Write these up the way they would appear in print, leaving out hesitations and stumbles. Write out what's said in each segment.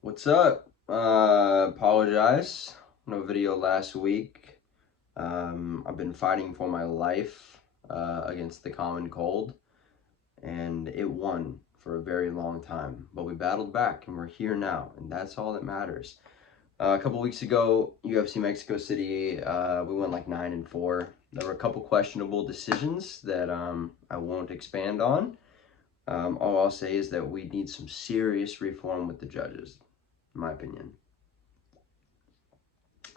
What's up? Apologize. No video last week. I've been fighting for my life against the common cold, and it won for a very long time. But we battled back, and we're here now, and that's all that matters. A couple weeks ago, UFC Mexico City, we went like 9-4. There were a couple questionable decisions that I won't expand on. All I'll say is that we need some serious reform with the judges, in my opinion.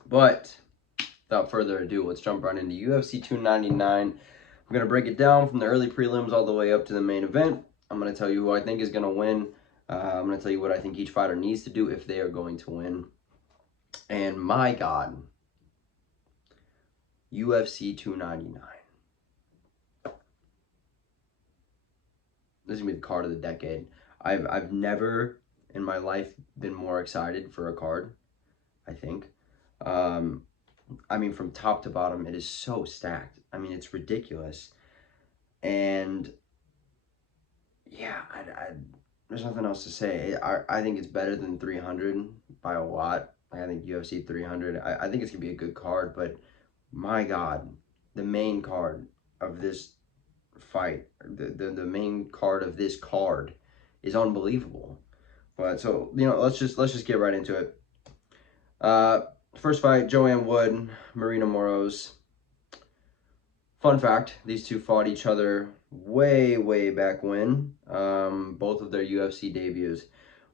But without further ado, let's jump right into UFC 299. I'm going to break it down from the early prelims all the way up to the main event. I'm going to tell you who I think is going to win. I'm going to tell you what I think each fighter needs to do if they are going to win. And my God, UFC 299. This is going to be the card of the decade. I've never in my life been more excited for a card, I think. I mean, from top to bottom, it is so stacked. I mean, it's ridiculous. And yeah, there's nothing else to say. I think it's better than 300 by a lot. I think UFC 300. I think it's going to be a good card, but my God, the main card of this fight, the main card of this card is unbelievable. But so, let's just get right into it. First fight, Joanne Wood, Marina Moroz. Fun fact, these two fought each other way back when, both of their UFC debuts.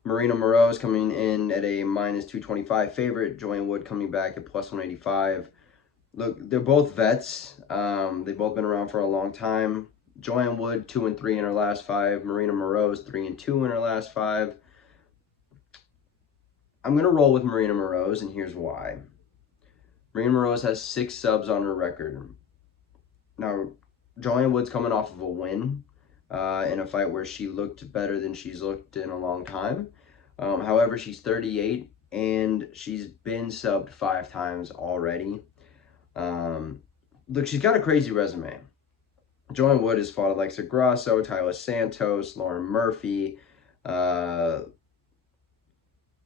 Marina Moroz coming in at a minus 225 favorite, Joanne Wood coming back at plus 185. Look, they're both vets. They've both been around for a long time. Joanne Wood 2-3 in her last 5. Marina Moroz 3-2 in her last 5. I'm gonna roll with Marina Moroz, and here's why. Marina Moroz has 6 subs on her record. Now, Joanne Wood's coming off of a win in a fight where she looked better than she's looked in a long time. However, she's 38 and she's been subbed 5 times already. Look, she's got a crazy resume. Joanne Wood has fought Alexa Grasso, Tyler Santos, Lauren Murphy. The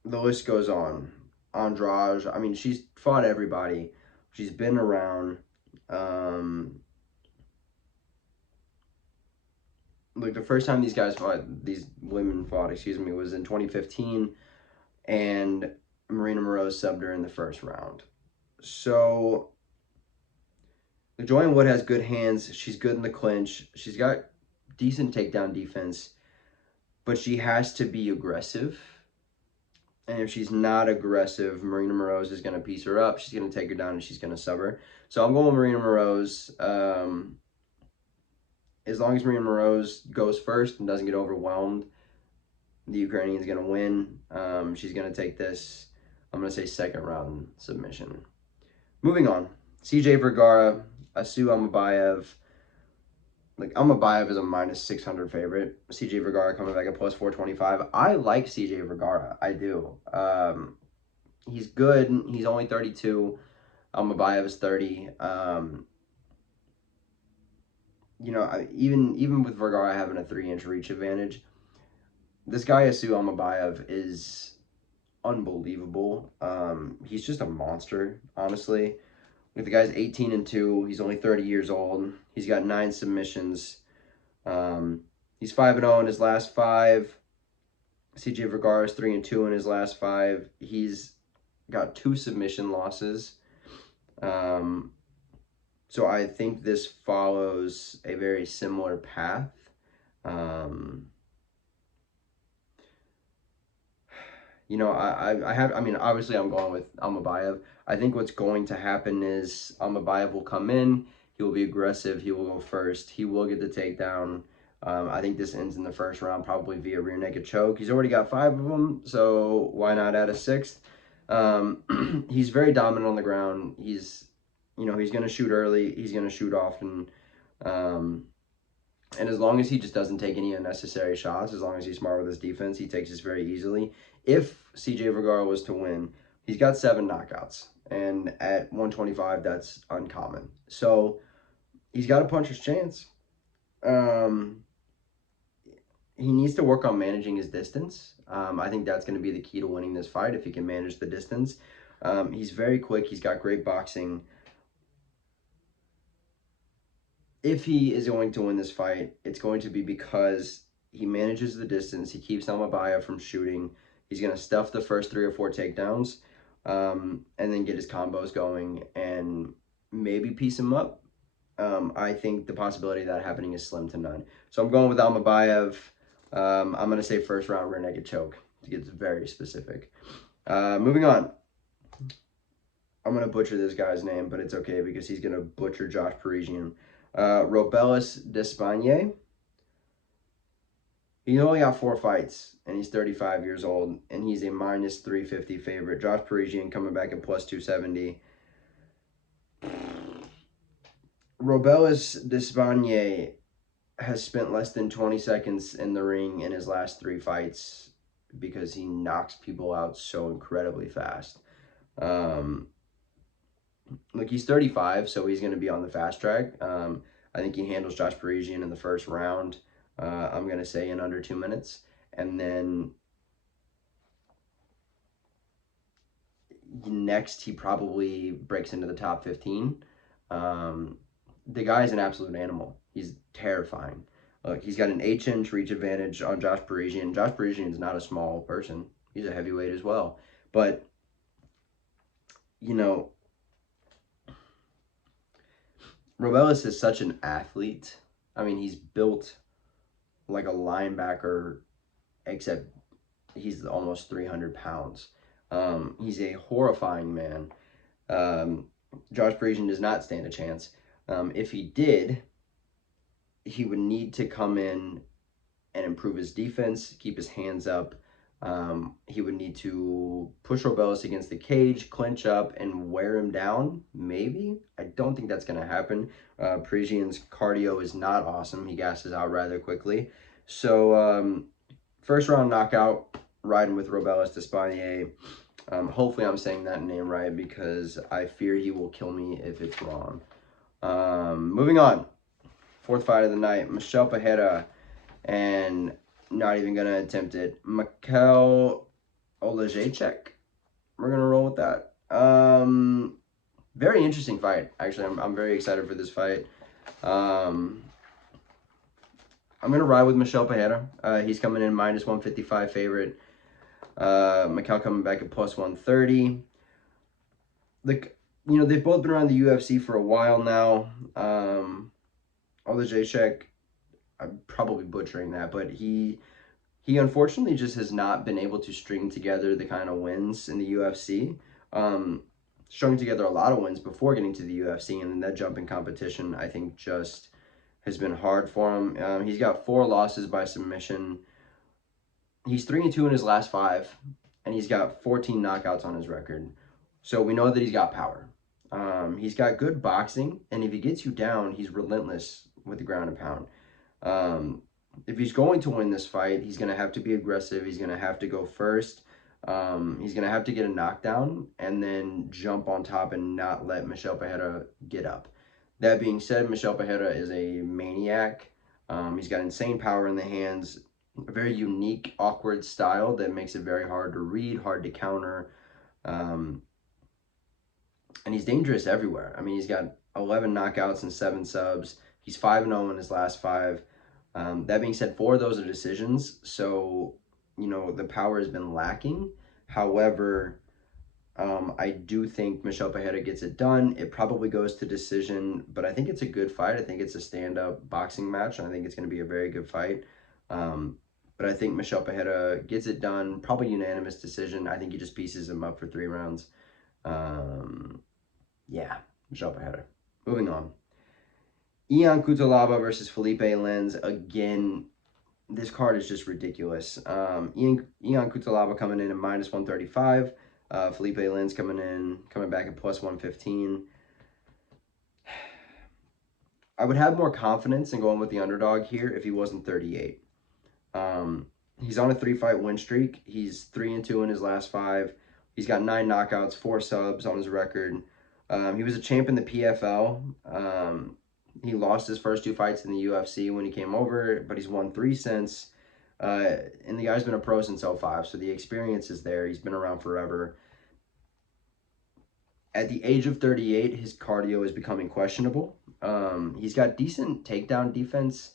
list goes on. Andrade. I mean, she's fought everybody. She's been around. Like the first time these women fought, excuse me, was in 2015, and Marina Moroz subbed her in the first round. So, Joanne Wood has good hands. She's good in the clinch. She's got decent takedown defense, but she has to be aggressive. And if she's not aggressive, Marina Moroz is going to piece her up. She's going to take her down and she's going to sub her. So I'm going with Marina Moroz. As long as Marina Moroz goes first and doesn't get overwhelmed, the Ukrainian's going to win. She's going to take this, I'm going to say, second round submission. Moving on. CJ Vergara, Asu Amabayev. Like, Amabayev is a minus 600 favorite. CJ Vergara coming back at plus 425. I like CJ Vergara. I do. He's good. He's only 32. Amabayev is 30. Even with Vergara having a 3-inch reach advantage, this guy Asu Amabayev is unbelievable. He's just a monster, honestly. Like, the guy's 18-2. He's only 30 years old. He's got 9 submissions. He's 5-0 in his last 5. CJ Vergara is 3-2 in his last 5. He's got 2 submission losses. So I think this follows a very similar path. Obviously I'm going with Amabayev. I think what's going to happen is Amabayev will come in, he will be aggressive, he will go first, he will get the takedown. I think this ends in the first round, probably via rear naked choke. He's already got 5 of them, so why not add a 6th? He's very dominant on the ground. He's going to shoot early, he's going to shoot often. And as long as he just doesn't take any unnecessary shots, as long as he's smart with his defense, he takes this very easily. If CJ Vergara was to win, he's got 7 knockouts. And at 125, that's uncommon. So he's got a puncher's chance. he needs to work on managing his distance. I think that's going to be the key to winning this fight, if he can manage the distance. He's very quick. He's got great boxing. If he is going to win this fight, it's going to be because he manages the distance. He keeps Almabaya from shooting. He's going to stuff the first 3 or 4 takedowns, and then get his combos going and maybe piece him up. I think the possibility of that happening is slim to none. So I'm going with Almabayev. I'm going to say first round rear naked choke to get very specific. Moving on. I'm going to butcher this guy's name, but it's okay because he's going to butcher Josh Parisian. Robelis Despagne. He only got 4 fights, and he's 35 years old, and he's a minus 350 favorite. Josh Parisian coming back at plus 270. Robelis Despagne has spent less than 20 seconds in the ring in his last 3 fights because he knocks people out so incredibly fast. Look, he's 35, so he's going to be on the fast track. I think he handles Josh Parisian in the first round. I'm going to say in under 2 minutes. And then next, he probably breaks into the top 15. The guy's an absolute animal. He's terrifying. Look, he's got an 8-inch reach advantage on Josh Parisian. Josh Parisian is not a small person. He's a heavyweight as well. But, you know, Robelis is such an athlete. I mean, he's built like a linebacker, except he's almost 300 pounds. He's a horrifying man. Josh Parisian does not stand a chance. If he did, he would need to come in and improve his defense, keep his hands up. He would need to push Robelis against the cage, clinch up, and wear him down, maybe. I don't think that's going to happen. Parisian's cardio is not awesome. He gasses out rather quickly. So, first round knockout, riding with Robelis Despagne. Hopefully I'm saying that name right because I fear he will kill me if it's wrong. Moving on. 4th fight of the night, Michel Pereira, and not even going to attempt it, Mikhail Olejniczak. We're going to roll with that. Very interesting fight, actually. I'm very excited for this fight. I'm going to ride with Michel Pereira. He's coming in minus 155 favorite. Mikhail coming back at plus 130. Like, you know, they've both been around the UFC for a while now. Olejniczak, I'm probably butchering that, but he unfortunately just has not been able to string together the kind of wins in the UFC. Strung together a lot of wins before getting to the UFC, and then that jump in competition, I think, just has been hard for him. He's got 4 losses by submission. He's 3-2 in his last 5, and he's got 14 knockouts on his record. So we know that he's got power. He's got good boxing, and if he gets you down, he's relentless with the ground and pound. If he's going to win this fight, he's going to have to be aggressive. He's going to have to go first. He's going to have to get a knockdown and then jump on top and not let Michel Pereira get up. That being said, Michel Pereira is a maniac. He's got insane power in the hands, a very unique, awkward style that makes it very hard to read, hard to counter. And he's dangerous everywhere. I mean, he's got 11 knockouts and 7 subs. He's 5-0 in his last 5. That being said, 4 of those are decisions. So, you know, the power has been lacking. However, I do think Michel Pereira gets it done. It probably goes to decision, but I think it's a good fight. I think it's a stand-up boxing match, and I think it's going to be a very good fight. But I think Michel Pereira gets it done, probably unanimous decision. I think he just pieces him up for 3 rounds. Yeah, Michel Pereira. Moving on. Ian Cutelaba versus Felipe Lins. Again, this card is just ridiculous. Ian Cutelaba coming in at minus 135. Felipe Lins coming back at plus 115. I would have more confidence in going with the underdog here if he wasn't 38. He's on a 3-fight win streak. He's 3-2 in his last 5. He's got 9 knockouts, 4 subs on his record. He was a champ in the PFL. He lost his first 2 fights in the UFC when he came over, but he's won 3 since. And the guy's been a pro since '05, so the experience is there. He's been around forever. At the age of 38, his cardio is becoming questionable. He's got decent takedown defense,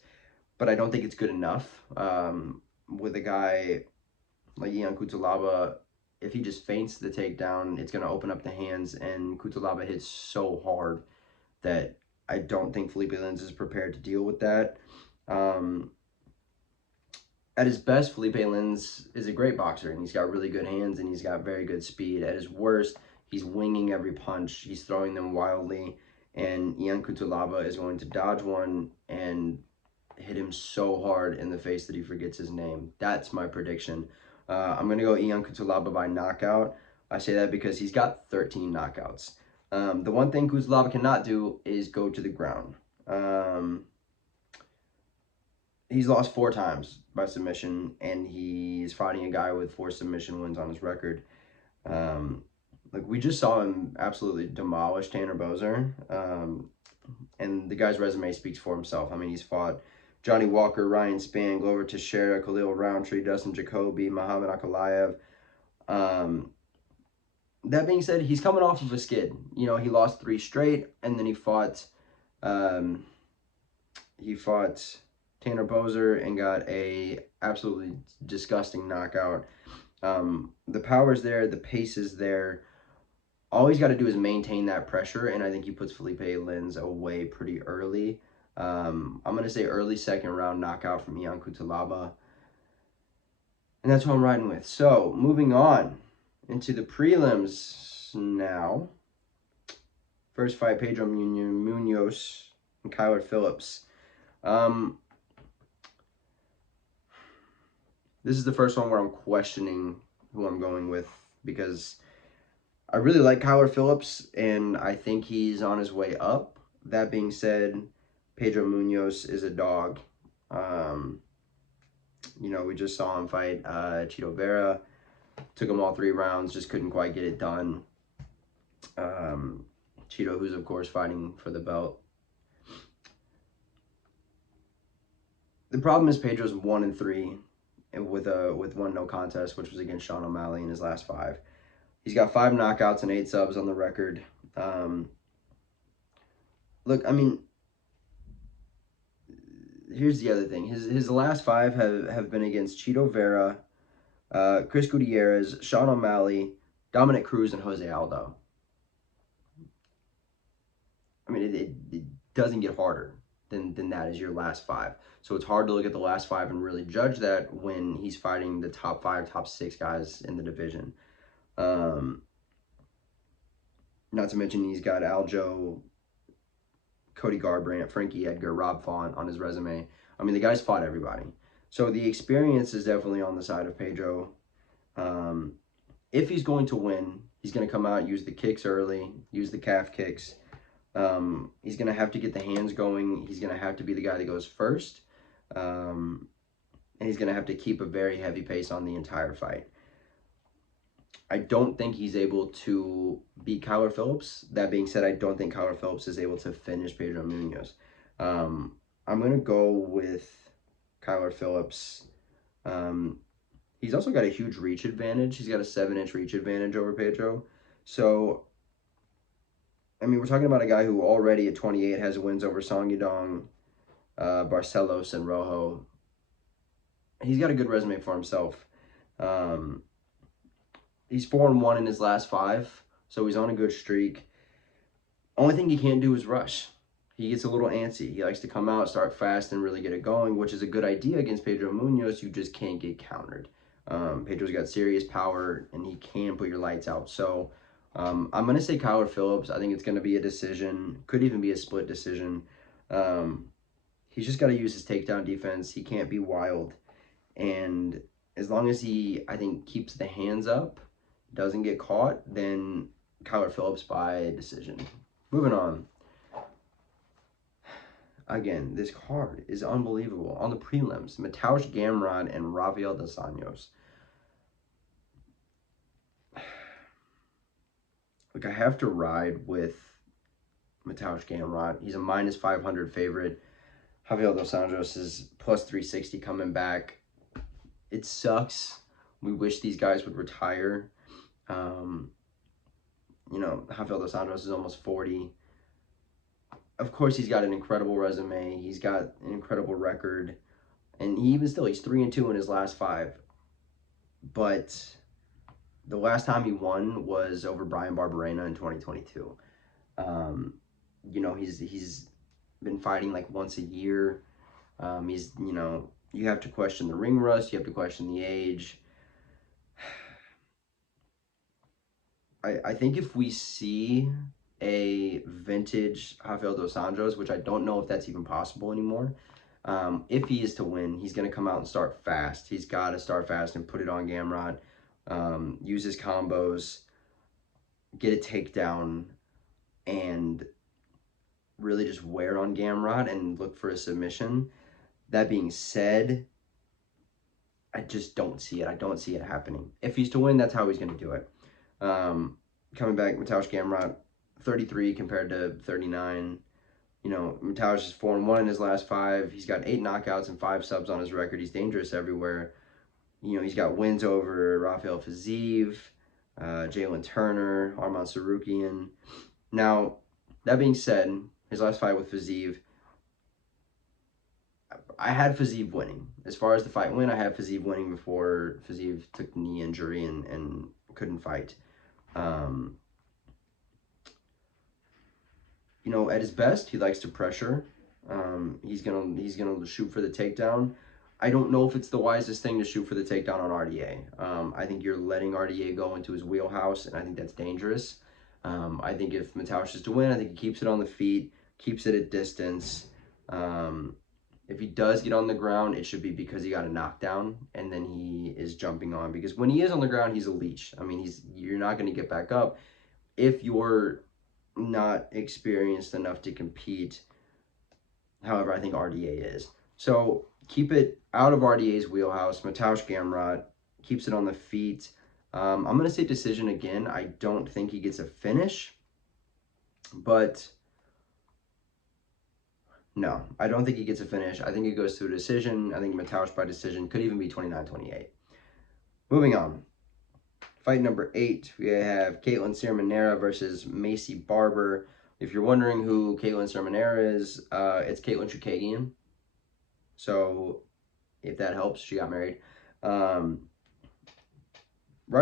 but I don't think it's good enough. With a guy like Ion Cutelaba, if he just feints the takedown, it's going to open up the hands, and Cutelaba hits so hard that I don't think Felipe Lins is prepared to deal with that. At his best, Felipe Lins is a great boxer, and he's got really good hands, and he's got very good speed. At his worst, he's winging every punch. He's throwing them wildly, and Ion Cutelaba is going to dodge one and hit him so hard in the face that he forgets his name. That's my prediction. I'm going to go Ion Cutelaba by knockout. I say that because he's got 13 knockouts. The one thing Cutelaba cannot do is go to the ground. He's lost 4 times by submission, and he's fighting a guy with 4 submission wins on his record. Like, we just saw him absolutely demolish Tanner Boser, and the guy's resume speaks for himself. I mean, he's fought Johnny Walker, Ryan Spann, Glover Teixeira, Khalil Roundtree, Dustin Jacoby, Muhammad Ankalaev. That being said, he's coming off of a skid. You know, he lost 3 straight, and then he fought Tanner Boser and got a absolutely disgusting knockout. The power's there, the pace is there. All he's got to do is maintain that pressure, and I think he puts Felipe Lins away pretty early. I'm going to say early 2nd round knockout from Ion Cutelaba. And that's who I'm riding with. So, moving on into the prelims now. First fight, Pedro Munoz and Kyler Phillips. This is the first one where I'm questioning who I'm going with, because I really like Kyler Phillips, and I think he's on his way up. That being said, Pedro Munoz is a dog. You know, we just saw him fight Chito Vera. Took him all 3 rounds, just couldn't quite get it done. Chito, who's of course fighting for the belt. The problem is Pedro's 1-3 with 1 no contest, which was against Sean O'Malley in his last 5. He's got 5 knockouts and 8 subs on the record. Look, I mean, here's the other thing. His last 5 have been against Chito Vera, Chris Gutierrez, Sean O'Malley, Dominic Cruz, and Jose Aldo. I mean, it doesn't get harder than that as your last 5. So it's hard to look at the last 5 and really judge that when he's fighting the top 5, top 6 guys in the division. Not to mention he's got Aljo, Cody Garbrandt, Frankie Edgar, Rob Font on his resume. I mean, the guy's fought everybody. So the experience is definitely on the side of Pedro. If he's going to win, he's going to come out, use the kicks early, use the calf kicks. He's going to have to get the hands going. He's going to have to be the guy that goes first. And he's going to have to keep a very heavy pace on the entire fight. I don't think he's able to beat Kyler Phillips. That being said, I don't think Kyler Phillips is able to finish Pedro Munoz. I'm going to go with Kyler Phillips. He's also got a huge reach advantage. He's got a 7-inch reach advantage over Pedro. So, I mean, we're talking about a guy who already at 28 has wins over Song Yadong, Barcelos, and Rojo. He's got a good resume for himself. He's 4-1 in his last 5, so he's on a good streak. Only thing he can't do is rush. He gets a little antsy. He likes to come out, start fast, and really get it going, which is a good idea against Pedro Munoz. You just can't get countered. Pedro's got serious power, and he can put your lights out. So I'm going to say Kyler Phillips. I think it's going to be a decision. Could even be a split decision. He's just got to use his takedown defense. He can't be wild. And as long as he, I think, keeps the hands up, doesn't get caught, then Kyler Phillips by decision. Moving on. Again, this card is unbelievable. On the prelims, Mateusz Gamrot and Rafael dos Anjos. Look, I have to ride with Mateusz Gamrot. He's a -500 favorite. Rafael dos Anjos is +360 coming back. it sucks. We wish these guys would retire. You know, Rafael dos Anjos is almost 40. Of course, he's got an incredible resume. He's got an incredible record. And even still, he's 3-2 in his last 5. But the last time he won was over Brian Barberena in 2022. You know, he's been fighting like once a year. He's, you know, you have to question the ring rust. You have to question the age. I think if we see a vintage Rafael dos Anjos, which I don't know if that's even possible anymore, if he is to win, he's going to come out and start fast. He's got to start fast and put it on Gamrot, use his combos, get a takedown, and really just wear on Gamrot and look for a submission. That being said, I just don't see it. I don't see it happening. If he's to win, that's how he's going to do it. Coming back, Mateusz Gamrot, 33 compared to 39. You know, Mateusz is 4-1 in his last 5. He's got 8 knockouts and 5 subs on his record. He's dangerous everywhere. You know, he's got wins over Rafael Fiziev, Jalen Turner, Arman Sarukian. Now, that being said, his last fight with Fiziev, I had Fiziev winning. As far as the fight win, I had Fiziev winning before Fiziev took the knee injury and couldn't fight. You know, at his best, he likes to pressure. He's gonna shoot for the takedown. I don't know if it's the wisest thing to shoot for the takedown on RDA. I think you're letting RDA go into his wheelhouse, and I think that's dangerous. I think if Mateusz is to win, I think he keeps it on the feet, keeps it at distance. If he does get on the ground, it should be because he got a knockdown, and then he is jumping on. Because when he is on the ground, he's a leech. I mean, you're not going to get back up if you're not experienced enough to compete. However, I think RDA is. So keep it out of RDA's wheelhouse. Mateusz Gamrot keeps it on the feet. I'm going to say decision again. I don't think he gets a finish, but no, I don't think he gets a finish. I think it goes to a decision. I think Mateusz by decision, could even be 29-28. Moving on. Fight number 8, we have Caitlin Sermonera versus Macy Barber. If you're wondering who Caitlin Sermonera is, it's Caitlin Chukagian. So, if that helps, she got married. Right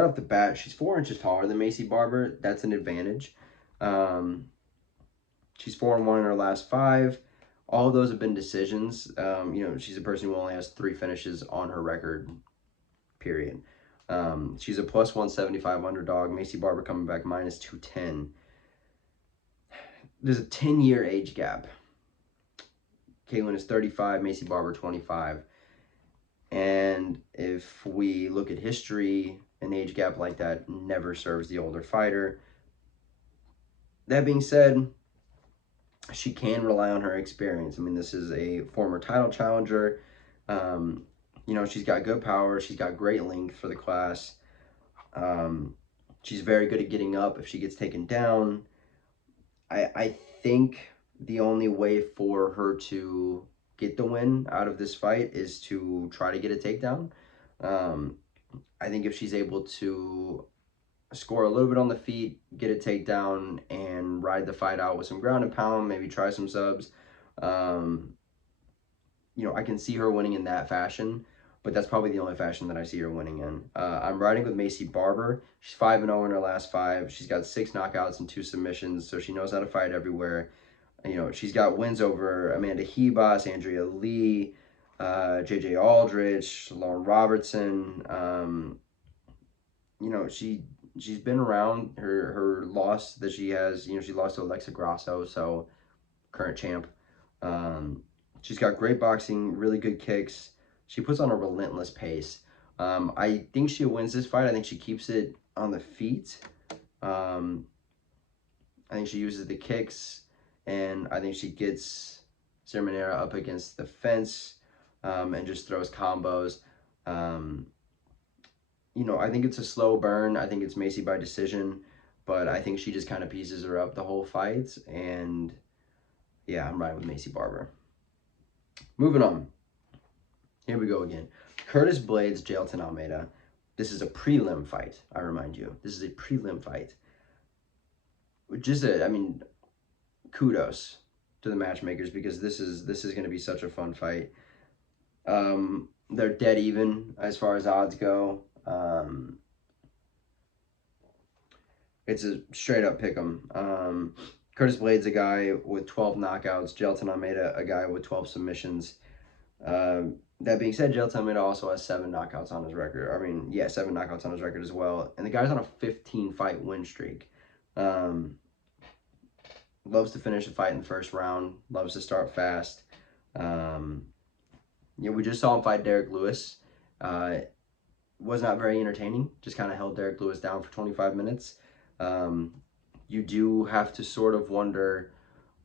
off the bat, she's 4 inches taller than Macy Barber. That's an advantage. She's 4-1 in her last 5. All of those have been decisions. You know, she's a person who only has 3 finishes on her record, period. She's a plus 175 underdog. Macy Barber coming back minus 210. There's a 10-year age gap. Caitlin is 35, Macy Barber 25. And if we look at history, an age gap like that never serves the older fighter. That being said, she can rely on her experience. I mean, this is a former title challenger. You know, she's got good power. She's got great length for the class. She's very good at getting up if she gets taken down. I think the only way for her to get the win out of this fight is to try to get a takedown. I think if she's able to score a little bit on the feet, get a takedown, and ride the fight out with some ground and pound, maybe try some subs, you know, I can see her winning in that fashion, but that's probably the only fashion that I see her winning in. I'm riding with Macy Barber. She's 5-0 in her last 5. She's got 6 knockouts and 2 submissions, so she knows how to fight everywhere. You know, she's got wins over Amanda Hebos, Andrea Lee, JJ Aldrich, Lauren Robertson. You know, she's been around. Her loss that she has, you know, she lost to Alexa Grasso, so current champ. She's got great boxing, really good kicks. She puts on a relentless pace. I think she wins this fight. I think she keeps it on the feet. I think she uses the kicks, and I think she gets Sermonera up against the fence and just throws combos. You know, I think it's a slow burn. I think it's Macy by decision, but I think she just kind of pieces her up the whole fight, and yeah, I'm riding with Macy Barber. Moving on. Here we go again. Curtis Blades, Jailton Almeida. This is a prelim fight, I remind you. This is a prelim fight. I mean, kudos to the matchmakers because this is going to be such a fun fight. They're dead even as far as odds go. It's a straight up pick 'em. Curtis Blades, a guy with 12 knockouts. Jailton Almeida, a guy with 12 submissions. That being said, Jailton Almeida also has 7 knockouts on his record. I mean, yeah, 7 knockouts on his record as well. And the guy's on a 15-fight win streak. Loves to finish a fight in the first round. Loves to start fast. Yeah, we just saw him fight Derek Lewis. Was not very entertaining. Just kind of held Derek Lewis down for 25 minutes. You do have to sort of wonder,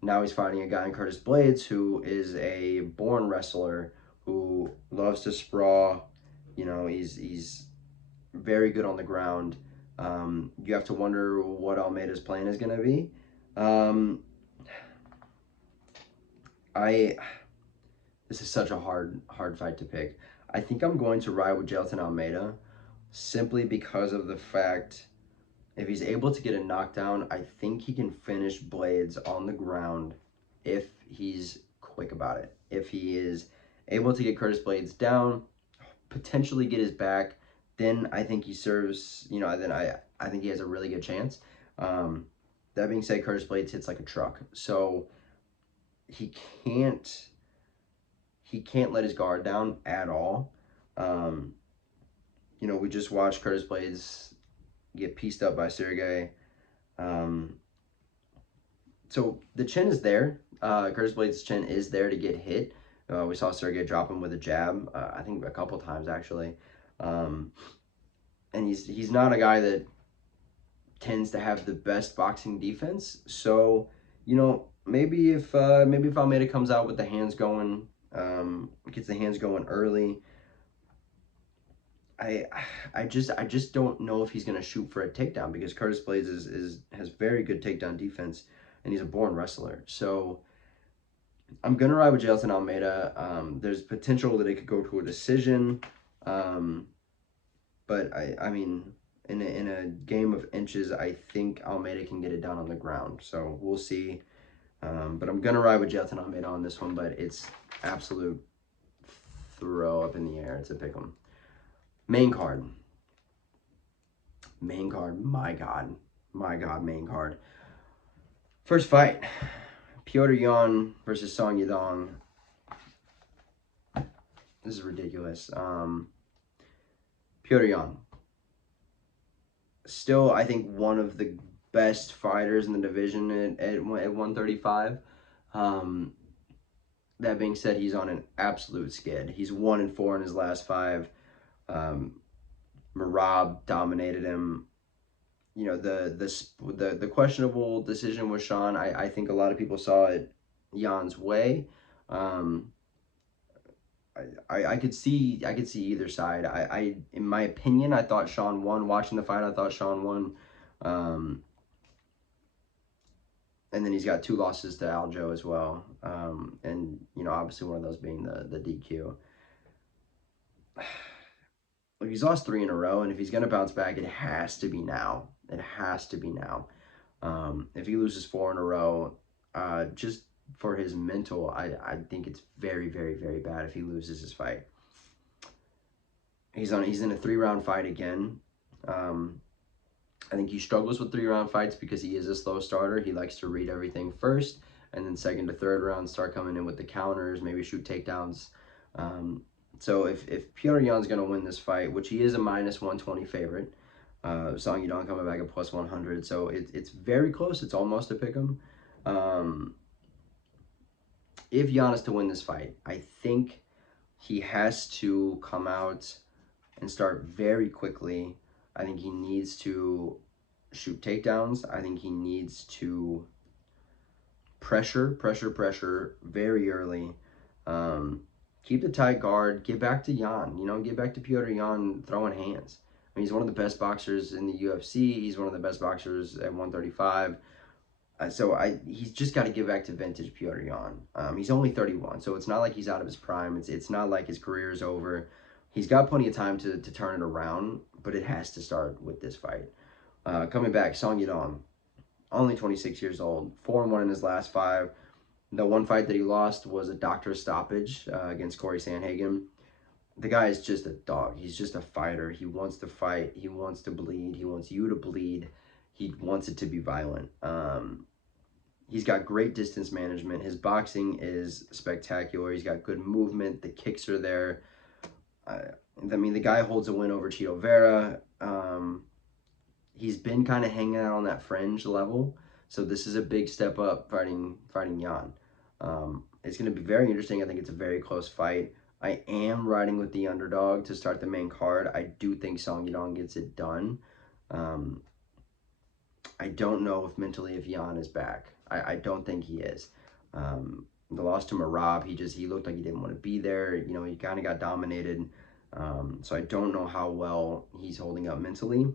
now he's fighting a guy in Curtis Blades who is a born wrestler who loves to sprawl. You know, he's very good on the ground. You have to wonder what Almeida's plan is going to be. This is such a hard fight to pick. I think I'm going to ride with Jailton Almeida simply because of the fact if he's able to get a knockdown, I think he can finish Blades on the ground if he's quick about it. If he is able to get Curtis Blades down, potentially get his back, then I think he serves, you know, then I think he has a really good chance. That being said, Curtis Blades hits like a truck. So he can't let his guard down at all. You know, we just watched Curtis Blades get pieced up by Suga. So the chin is there. Curtis Blades' chin is there to get hit. We saw Suga drop him with a jab, I think a couple times actually. And he's not a guy that tends to have the best boxing defense. So, you know, maybe if Almeida comes out with the hands going, gets the hands going early, I just don't know if he's gonna shoot for a takedown because Curtis Blades has very good takedown defense and he's a born wrestler. So I'm gonna ride with Jailton Almeida. There's potential that it could go to a decision, but I mean in a game of inches, I think Almeida can get it down on the ground. So we'll see. But I'm gonna ride with Jailton Almeida on this one, but it's absolute throw up in the air to pick him. Main card, my God, main card. First fight, Petr Yan versus Song Yadong. This is ridiculous. Petr Yan, still, I think, one of the best fighters in the division at 135. That being said, he's on an absolute skid. He's 1-4 in his last 5. Marab dominated him. You know, the questionable decision with Sean, I think a lot of people saw it Jan's way. I could see either side. In my opinion, I thought Sean won. Watching the fight, I thought Sean won. And then he's got 2 losses to Aljo as well. And, you know, obviously one of those being the DQ. Look, he's lost 3 in a row, and if he's going to bounce back, it has to be now. It has to be now. If he loses 4 in a row, just for his mental, I think it's very, very, very bad if he loses his fight. He's in a 3-round fight again. I think he struggles with 3-round fights because he is a slow starter. He likes to read everything first, and then 2nd to 3rd round start coming in with the counters, maybe shoot takedowns. So if Petr Yan's going to win this fight, which he is a -120 favorite, Song Yadong coming back at +100, so it's very close. It's almost a pick 'em. If Yan is to win this fight, I think he has to come out and start very quickly. I think he needs to shoot takedowns. I think he needs to pressure very early. Keep the tight guard. Get back to Yan. You know, get back to Petr Yan throwing hands. I mean, he's one of the best boxers in the UFC. He's one of the best boxers at 135. So he's just got to get back to vintage Petr Yan. He's only 31, so it's not like he's out of his prime. It's not like his career is over. He's got plenty of time to turn it around, but it has to start with this fight. Coming back, Song Yadong, only 26 years old, 4-1 in his last 5. The one fight that he lost was a doctor stoppage against Corey Sandhagen. The guy is just a dog. He's just a fighter. He wants to fight. He wants to bleed. He wants you to bleed. He wants it to be violent. He's got great distance management. His boxing is spectacular. He's got good movement. The kicks are there. I mean, the guy holds a win over Chito Vera. He's been kind of hanging out on that fringe level. So this is a big step up fighting Jan. It's going to be very interesting. I think it's a very close fight. I am riding with the underdog to start the main card. I do think Song Yadong gets it done. I don't know if mentally if Jan is back. I don't think he is. The loss to Marab, he looked like he didn't want to be there. You know, he kind of got dominated. So I don't know how well he's holding up mentally.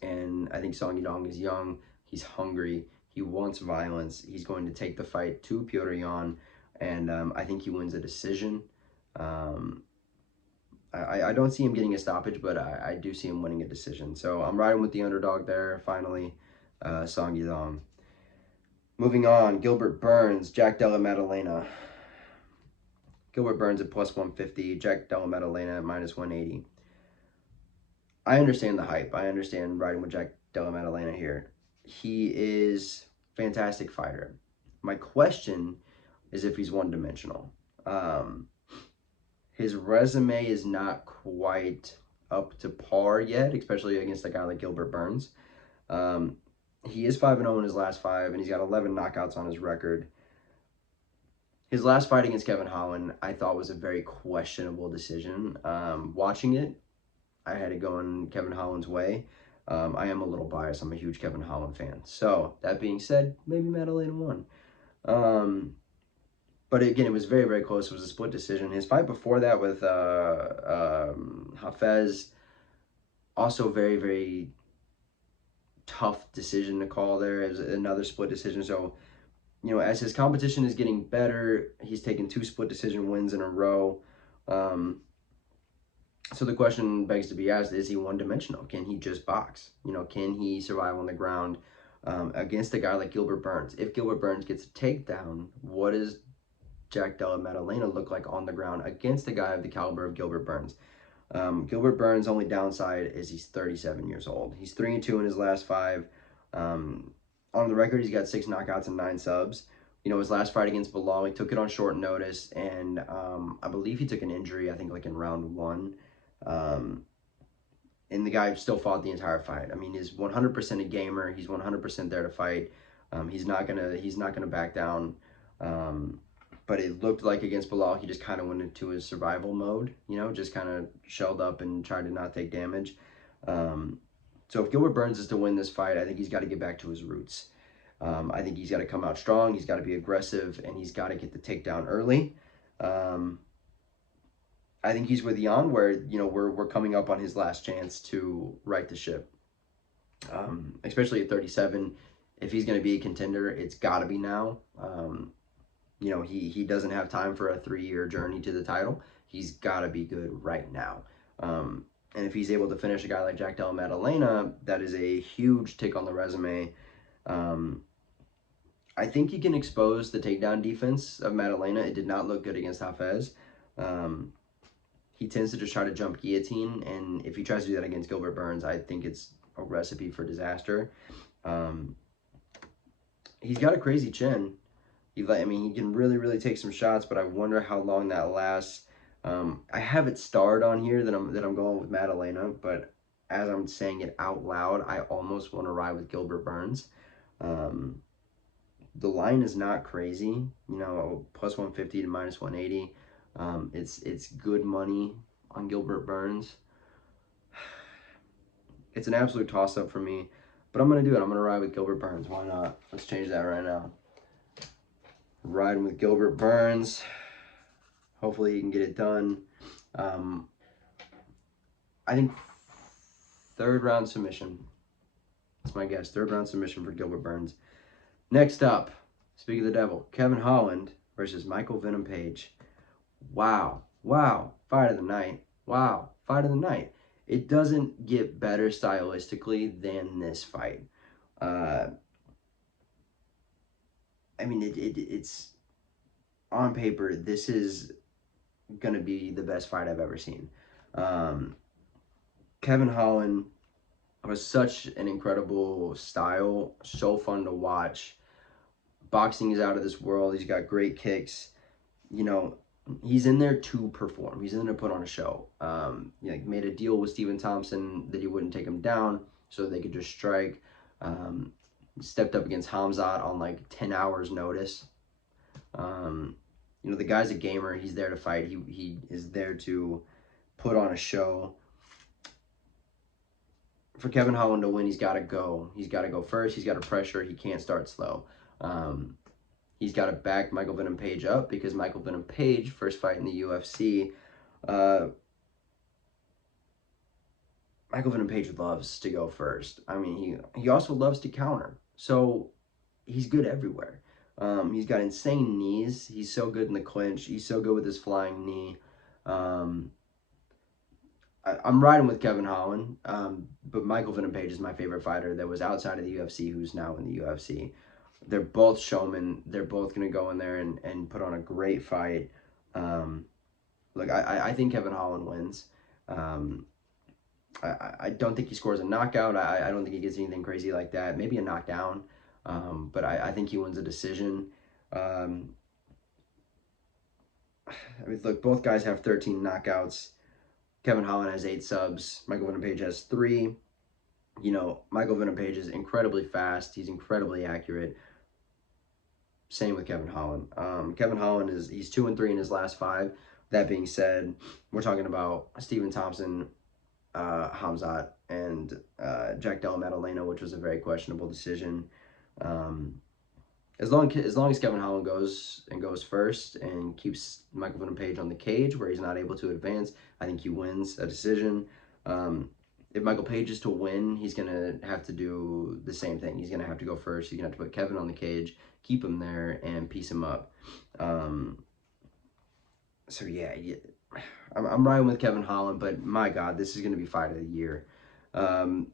And I think Song Yadong is young. He's hungry. He wants violence. He's going to take the fight to Petr Yan. And I think he wins a decision. I don't see him getting a stoppage, but I do see him winning a decision. So I'm riding with the underdog there, finally, Song Yadong. Moving on, Gilbert Burns, Jack Della Maddalena. Gilbert Burns at plus 150, Jack Della Maddalena at minus 180. I understand the hype. I understand riding with Jack Della Maddalena here. He is a fantastic fighter. My question is if he's one-dimensional. His resume is not quite up to par yet, especially against a guy like Gilbert Burns. He is 5-0 in his last 5, and he's got 11 knockouts on his record. His last fight against Kevin Holland, I thought was a very questionable decision. Watching it, I had it going Kevin Holland's way. I am a little biased. I'm a huge Kevin Holland fan. So, that being said, maybe Maddalena won. But again, it was very, very close. It was a split decision. His fight before that with Hafez, also very, very tough decision to call there. It was another split decision. So, you know, as his competition is getting better, he's taken 2 split decision wins in a row. So the question begs to be asked, is he one-dimensional? Can he just box? You know, can he survive on the ground against a guy like Gilbert Burns? If Gilbert Burns gets a takedown, what does Jack Della Maddalena look like on the ground against a guy of the caliber of Gilbert Burns? Gilbert Burns' only downside is he's 37 years old. He's 3-2 in his last 5. On the record, he's got 6 knockouts and 9 subs. You know, his last fight against Bilal, he took it on short notice, and I believe he took an injury, I think, like in round 1. And the guy still fought the entire fight. I mean, he's 100% a gamer. He's 100% there to fight. He's not gonna back down. But it looked like against Bilal, he just kind of went into his survival mode. You know, just kind of shelled up and tried to not take damage. So if Gilbert Burns is to win this fight, I think he's got to get back to his roots. I think he's got to come out strong. He's got to be aggressive, and he's got to get the takedown early. I think he's with Jan, where, you know, we're coming up on his last chance to right the ship. Especially at 37, if he's going to be a contender, it's got to be now. You know, he doesn't have time for a 3-year journey to the title. He's got to be good right now. And if he's able to finish a guy like Jack Della Maddalena, that is a huge tick on the resume. I think he can expose the takedown defense of Maddalena. It did not look good against Hafez. He tends to just try to jump guillotine, and if he tries to do that against Gilbert Burns, I think it's a recipe for disaster. He's got a crazy chin. I mean, he can really, really take some shots, but I wonder how long that lasts. I have it starred on here that I'm going with Maddalena, but as I'm saying it out loud, I almost want to ride with Gilbert Burns. The line is not crazy, you know, plus 150 to minus 180. It's good money on Gilbert Burns. It's an absolute toss-up for me, but I'm going to do it. I'm going to ride with Gilbert Burns. Why not? Let's change that right now. Riding with Gilbert Burns. Hopefully he can get it done. I think 3rd round submission. That's my guess. 3rd round submission for Gilbert Burns. Next up, speak of the devil, Kevin Holland versus Michael Venom Page. Wow. Fight of the night. wow, fight of the night. It doesn't get better stylistically than this fight. Uh, I mean, it's on paper, this is going to be the best fight I've ever seen. Um, Kevin Holland was such an incredible style, so fun to watch. Boxing is out of this world. He's got great kicks. You know, he's in there to perform. He's in there to put on a show. Made a deal with Stephen Thompson that he wouldn't take him down so they could just strike. Stepped up against Hamzat on like 10 hours notice. The guy's a gamer. He's there to fight. He is there to put on a show. For Kevin Holland to win, he's got to go. He's got to go first. He's got to pressure. He can't start slow. He's got to back Michael Venom Page up because Michael Venom Page, first fight in the UFC, Michael Venom Page loves to go first. I mean, he also loves to counter. So he's good everywhere. He's got insane knees. He's so good in the clinch. He's so good with his flying knee. I'm riding with Kevin Holland, but Michael Venom Page is my favorite fighter that was outside of the UFC who's now in the UFC. They're both showmen. They're both going to go in there and put on a great fight. Look, I think Kevin Holland wins. I don't think he scores a knockout. I don't think he gets anything crazy like that. Maybe a knockdown. But I think he wins a decision. I mean, look, both guys have 13 knockouts. Kevin Holland has 8 subs. Michael Venom Page has 3. Michael Venom Page is incredibly fast. He's incredibly accurate. Same with Kevin Holland. Kevin Holland he's 2-3 in his last 5. That being said, we're talking about Stephen Thompson, Hamzat, and Jack Della Maddalena, which was a very questionable decision. As long as Kevin Holland goes first and keeps Michael Venom Page on the cage where he's not able to advance, I think he wins a decision. If Michael Page is to win, he's going to have to do the same thing. He's going to have to go first. He's going to have to put Kevin on the cage, keep him there, and piece him up. So, yeah, I'm riding with Kevin Holland, but my God, this is going to be fight of the year. All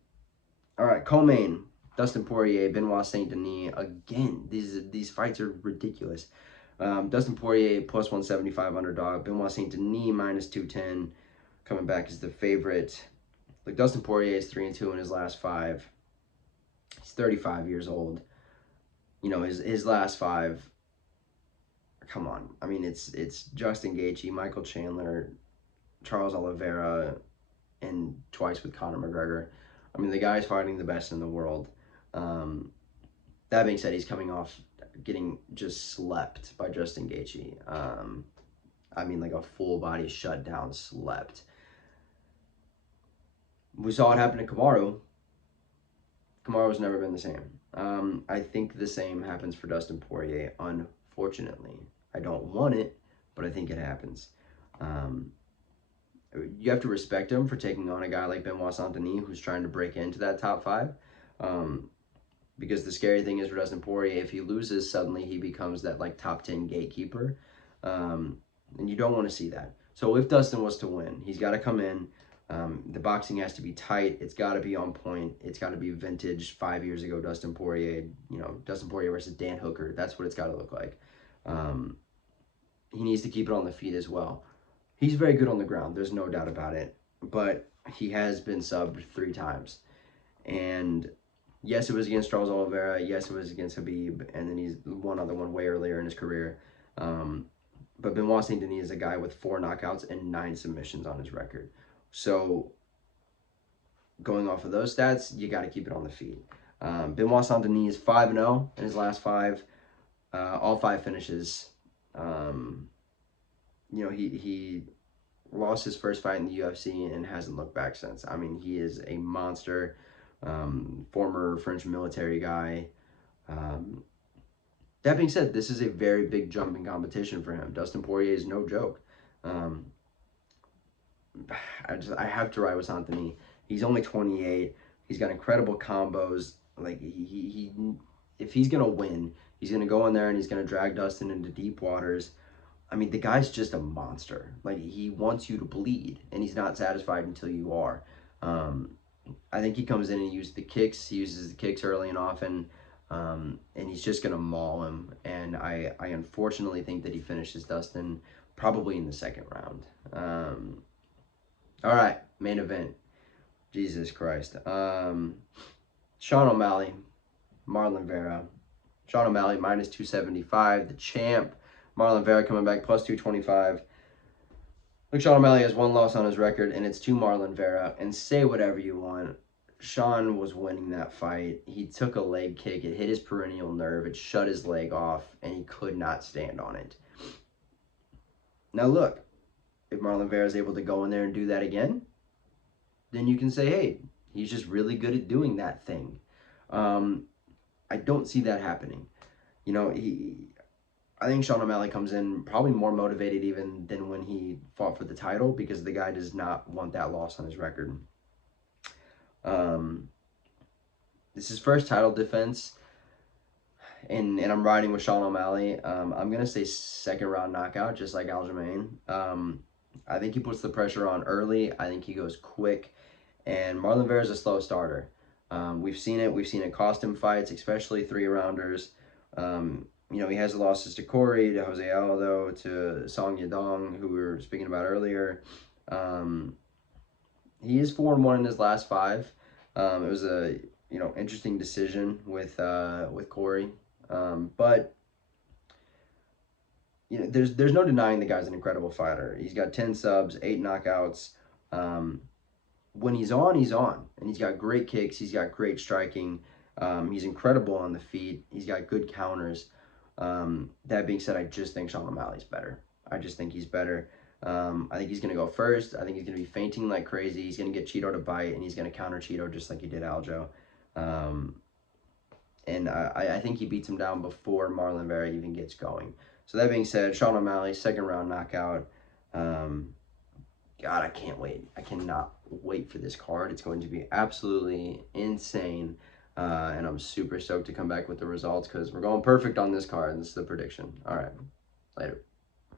right, co-main, Dustin Porier, Benoit St. Denis. Again, these fights are ridiculous. Dustin Porier, plus 175 underdog. Benoit St. Denis, minus 210. Coming back as the favorite. Like, Dustin Porier is 3-2 in his last 5. He's 35 years old. His last 5. Come on. I mean, it's Justin Gaethje, Michael Chandler, Charles Oliveira, and twice with Conor McGregor. I mean, the guy's fighting the best in the world. That being said, he's coming off getting just slept by Justin Gaethje. I mean, like a full body shutdown, slept. We saw it happen to Kamaru. Kamaru's never been the same. I think the same happens for Dustin Poirier, unfortunately. I don't want it, but I think it happens. You have to respect him for taking on a guy like Benoit St. Denis who's trying to break into that top 5. Because the scary thing is for Dustin Poirier, if he loses, suddenly he becomes that like top 10 gatekeeper. And you don't want to see that. So if Dustin was to win, he's got to come in. The boxing has to be tight. It's got to be on point. It's got to be vintage 5 years ago Dustin Poirier. Dustin Poirier versus Dan Hooker. That's what it's got to look like. He needs to keep it on the feet as well. He's very good on the ground. There's no doubt about it. But he has been subbed 3 times. And yes, it was against Charles Oliveira. Yes, it was against Habib. And then he's one other one way earlier in his career. But Benoit St. Denis is a guy with 4 knockouts and 9 submissions on his record. So, going off of those stats, you got to keep it on the feet. Benoit St. Denis is 5-0 in his last 5. All 5 finishes. He lost his first fight in the UFC and hasn't looked back since. I mean, he is a monster. Former French military guy. That being said, this is a very big jump in competition for him. Dustin Poirier is no joke. I have to ride with St. Denis. He's only 28. He's got incredible combos. Like if he's gonna win, he's gonna go in there and he's gonna drag Dustin into deep waters. I mean, the guy's just a monster. Like, he wants you to bleed, and he's not satisfied until you are. Um, I think he comes in and uses the kicks. He uses the kicks early and often, and he's just going to maul him. And I unfortunately think that he finishes Dustin probably in the second round. All right, main event. Jesus Christ. Sean O'Malley, Marlon Vera. Sean O'Malley minus 275. The champ. Marlon Vera coming back plus 225. Look, Sean O'Malley has one loss on his record, and it's to Marlon Vera. And say whatever you want. Sean was winning that fight. He took a leg kick. It hit his peroneal nerve. It shut his leg off, and he could not stand on it. Now, look, if Marlon Vera is able to go in there and do that again, then you can say, hey, he's just really good at doing that thing. I don't see that happening. You know, I think Sean O'Malley comes in probably more motivated even than when he fought for the title because the guy does not want that loss on his record. This is his first title defense, and I'm riding with Sean O'Malley. I'm going to say second round knockout, just like Aljamain. I think he puts the pressure on early. I think he goes quick, and Marlon Vera is a slow starter. We've seen it. We've seen it cost him fights, especially 3-rounders. You know, he has losses to Corey, to Jose Aldo, to Song Yadong, who we were speaking about earlier. He is 4-1 in his last 5. It was a interesting decision with Corey, but there's no denying the guy's an incredible fighter. He's got 10 subs, 8 knockouts. When he's on, and he's got great kicks. He's got great striking. He's incredible on the feet. He's got good counters. That being said, I just think Sean O'Malley's better. I just think he's better. I think he's going to go first. I think he's going to be feinting like crazy. He's going to get Chito to bite, and he's going to counter Chito just like he did Aljo. And I think he beats him down before Marlon Vera even gets going. So that being said, Sean O'Malley, second round knockout. God, I can't wait. I cannot wait for this card. It's going to be absolutely insane. And I'm super stoked to come back with the results because we're going perfect on this card. This is the prediction. All right. Later.